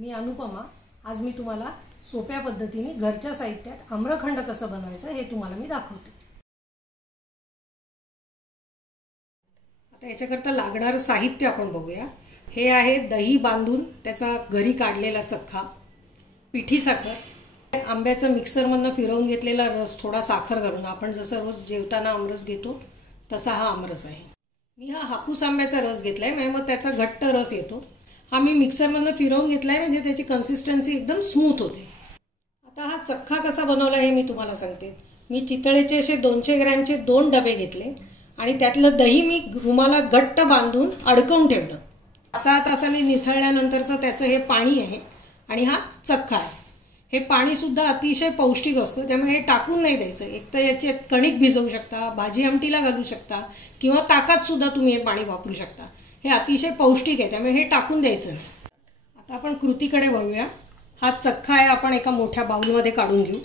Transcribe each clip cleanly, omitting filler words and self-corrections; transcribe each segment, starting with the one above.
मी अनुपमा। आज मी तुम्हाला सोप्या पद्धतीने घरच्या साहित्यात आम्रखंड कसं बनवायचं हे तुम्हाला मी दाखवते। आता याच्याकरता लागणारं साहित्य आपण बघूया। हे आहे दही बांधून त्याचा घरी काढलेला चक्का, पिठी साखर, आंब्याचं मिक्सरमधून फिरवून घेतलेला रस, थोडा साखर घालून आपण जसं रोज जेवताना आमरस घेतो तसा हा आमरस आहे। मी हा हापूस आंब्याचा रस घेतलाय, म्हणजे मग त्याचा घट्ट रस येतो। हा मी मिक्सरमधून फिरवून घेतलाय म्हणजे त्याची कन्सिस्टन्सी एकदम स्मूथ होते। आता हा चक्का कसा बनवला हे मी तुम्हाला सांगते। मी चितळेचे असे 200 ग्रॅमचे 2 डबे घेतले आणि त्यातलं दही मी रुमाला घट्ट बांधून अडकवून ठेवलं। 6 तासांनी निथळल्यानंतरचं त्याचं हे पाणी आहे आणि हा चक्का आहे। हे पाणी सुद्धा अतिशय पौष्टिक असतं, त्यामुळे हे टाकून नाही द्यायचं। एक तर याचे कणिक भिजवू शकता, भाजी आमटीला घालू शकता किंवा ताकात सुद्धा तुम्ही हे पाणी वापरू शकता। हे अतिशय पौष्टिक आहे, त्यामुळे हे टाकून द्यायचं नाही। आता आपण कृतीकडे वळूया। हा चक्का आहे, आपण एका मोठ्या बाउलमध्ये काढून घेऊ।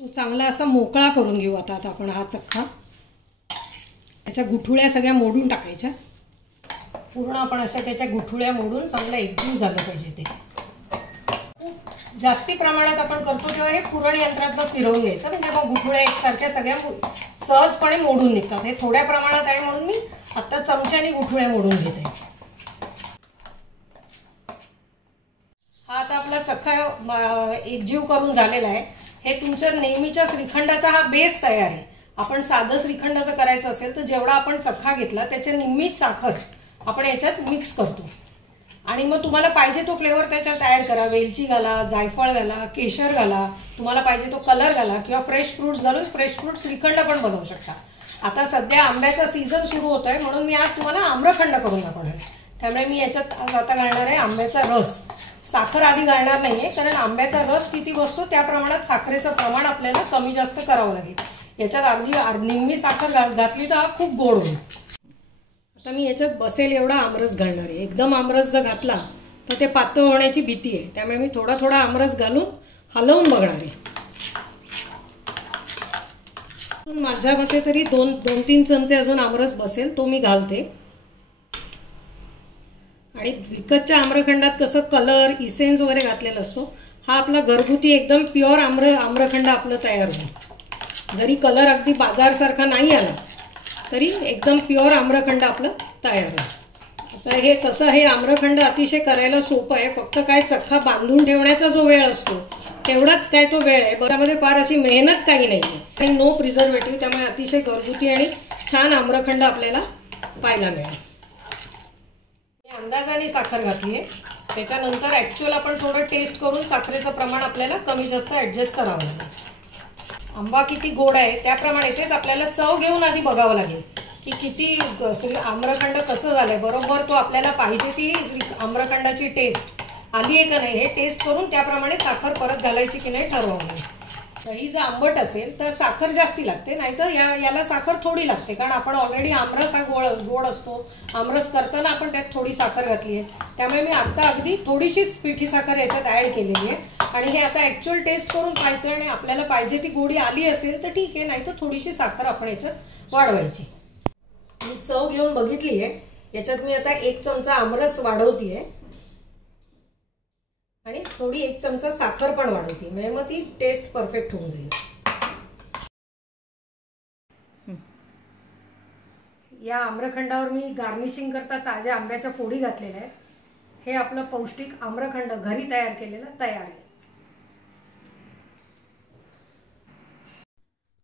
तो चांगला असा मोकळा करून घेऊ। आता आपण हा चक्का त्याच्या गुठुळ्या सगळ्या मोडून टाकायच्या। पूर्ण आपण अशा त्याच्या गुठुळ्या मोडून चांगलं एकजीव झालं पाहिजे। ते जास्ती प्रमाणात आपण करतो तेव्हा हे पुरण यंत्रात फिरवून घ्यायचं, म्हणजे मग गुठुळ्या एकसारख्या सगळ्या सहजपणे मोडून निघतात। हे थोड्या प्रमाणात आहे म्हणून मी आता चमच्याने गुठुळ्या मोडून घेते। हा आता आपला चक्का एकजीव करून झालेला आहे। हे तुमच्या नेहमीच्या श्रीखंडाचा हा बेस तयार आहे। आपण साधं श्रीखंड जर करायचं असेल तर जेवढा आपण चक्का घेतला त्याच्या निम्मीच साखर आपण याच्यात मिक्स करतो आणि मग तुम्हाला पाहिजे तो फ्लेवर त्याच्यात ऍड करा। वेलची घाला, जायफळ घाला, केशर घाला, तुम्हाला पाहिजे तो कलर घाला किंवा फ्रेश फ्रूट्स घालून फ्रेश फ्रूट श्रीखंड पण बनवू शकता। आता सध्या आंब्याचा सीझन सुरू होतोय म्हणून मी आज तुम्हाला आम्रखंड करून दाखवणार आहे। त्यामुळे मी याच्यात आता घालणार आहे आंब्याचा रस। साखर आधी घालणार नाहीये, कारण आंब्याचा रस किती बसतो त्या प्रमाणात साखरेचं प्रमाण आपल्याला कमी जास्त करावं लागेल। याच्यात अगदी निम्मी साखर घातली तर हा खूप गोड होईल। आता मी याच्यात बसेल एवढा आमरस घालणार आहे। एकदम आमरस जर घातला तर ते पातळ होण्याची भीती आहे, त्यामुळे मी थोडा थोडा आमरस घालून हलवून बघणार आहे। माझ्या मते तरी 2-3 चमचे अजून आमरस बसेल, तो मी घालते। आणि विकतच्या आम्रखंडात कसं कलर इसेन्स वगैरे घातलेला असतो, हा आपला घरगुती एकदम प्युअर आम्रखंड आपलं तयार होईल। जरी कलर अगदी बाजारसारखा नाही आला तरी एकदम प्युअर आम्रखंड आपलं तयार होईल। हे तसं हे आम्रखंड अतिशय करायला सोपं आहे। फक्त काय चक्का बांधून ठेवण्याचा जो वेळ असतो तेवढाच काय तो वेळ आहे, त्यामध्ये फार अशी मेहनत काही नाही आहे। नो प्रिझर्वेटिव्ह, त्यामुळे अतिशय घरगुती आणि छान आम्रखंड आपल्याला पाहायला मिळेल। अंदाजाने साखर घातली आहे, त्याच्यानंतर ऍक्च्युअल आपण थोडं टेस्ट करून साखरेचं प्रमाण आपल्याला कमी जास्त ऍडजस्ट करावं लागेल। आंबा किती गोड आहे त्याप्रमाणे तेच आपल्याला चव घेऊन आधी बघावं लागेल की किती आम्रखंड कसं झालंय, बरोबर तो आपल्याला पाहिजे ती आम्रखंडाची टेस्ट आली आहे का नाही हे टेस्ट करून त्याप्रमाणे साखर परत घालायची की नाही ठरवावं लागेल। दही जर आंबट असेल तर साखर जास्ती लागते, नाहीतर याला साखर थोडी लागते, कारण आपण ऑलरेडी आमरस हा गोड असतो। आमरस करताना आपण त्यात थोडी साखर घातली आहे, त्यामुळे मी आता अगदी थोडीशीच पिठी साखर याच्यात ऍड केलेली आहे। आणि हे आता ऍक्च्युअल टेस्ट करून पाहायचं आणि आपल्याला पाहिजे ती गोडी आली असेल तर ठीक आहे, नाहीतर थोडीशी साखर आपण याच्यात वाढवायची। मी चव घेऊन बघितली आहे, याच्यात मी आता 1 चमचा आमरस वाढवतीये आणि थोडी 1 चमचा साखर पण वाढवते, म्हणजे मग ती टेस्ट परफेक्ट होऊन जाईल। या आम्रखंडावर मी गार्निशिंग करता ताज्या आंब्याच्या फोडी घातलेल्या आहेत। हे आपलं पौष्टिक आम्रखंड घरी तयार केलेलं तयार आहे।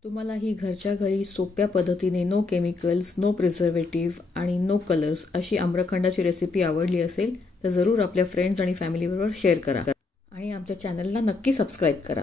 तुम्हाला ही घरच्या घरी सोप्या पद्धतीने नो केमिकल्स, नो प्रिझर्वेटिव्ह आणि नो कलर्स अशी आम्रखंडाची रेसिपी आवडली असेल तर जरूर आपल्या फ्रेंड्स आणि फॅमिलीबरोबर शेअर करा आणि आमच्या चॅनलला नक्की सबस्क्राईब करा।